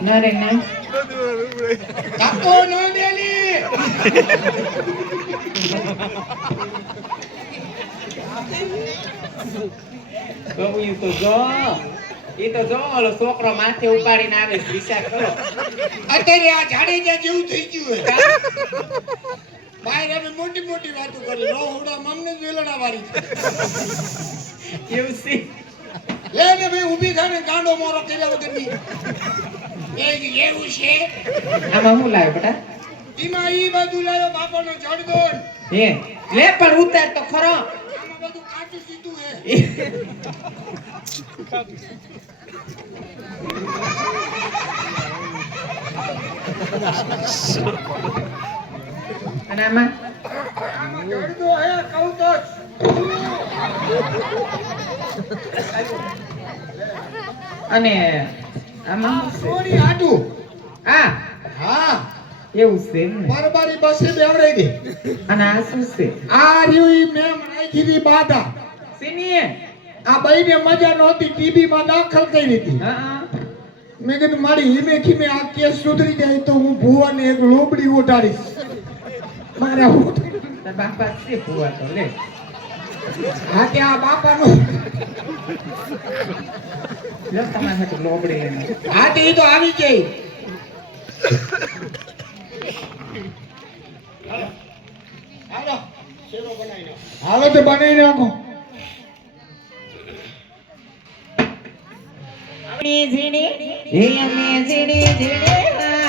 ના રે ના કાકો નો દેલી કહું તો જો એ તો જો ઓલો છોકરો માથે ઉપાડીને આવે છે વિચાર કરો અત્યારે આ જાડેજા જેવું થઈ ગયું હે બહાર અમે મોટી મોટી વાતો કરી નો હોડા મમને વેલણા વાળી એવું છે લે ને ભાઈ ઊભી થાને ગાંડો મોરો કર્યા વગરની એવું છે આમાં શું લાવ્યો બેટા ઈમાં ઈ બાજુ લાયો બાપાનો જડદોન હે લે પણ ઉતાર તો ખરો આમાં બધું કાચું સીધું હે અને આમાં જડદો હે કહું તો અને આમાં સોરી આટું હા હા એવું છે એમ ને બરબારી બસે બેવડાઈ દે અને આ શું છે આ રહ્યું મેમ રાખી દી બાધા સીની આ બઈને મજા નહોતી ટીબી માં દાખલ કરી હતી હા મેં કીધું મારી હિમે ખીમે આ કેસ સુધરી જાય તો હું ભુવાને એક લોબડી ઉઠાડીશ મારે તાર બાપા છે ભૂવા તો લે હા ત્યાં બાપાનો લો તમારા હાથે લોબડી લઈને હા તે ઈ તો આવી ગઈ હાલો શેરો બનાવી નાખો હાલો તો બનાવી નાખો ઝીણી ઝીણી ઝીણી ઝીણી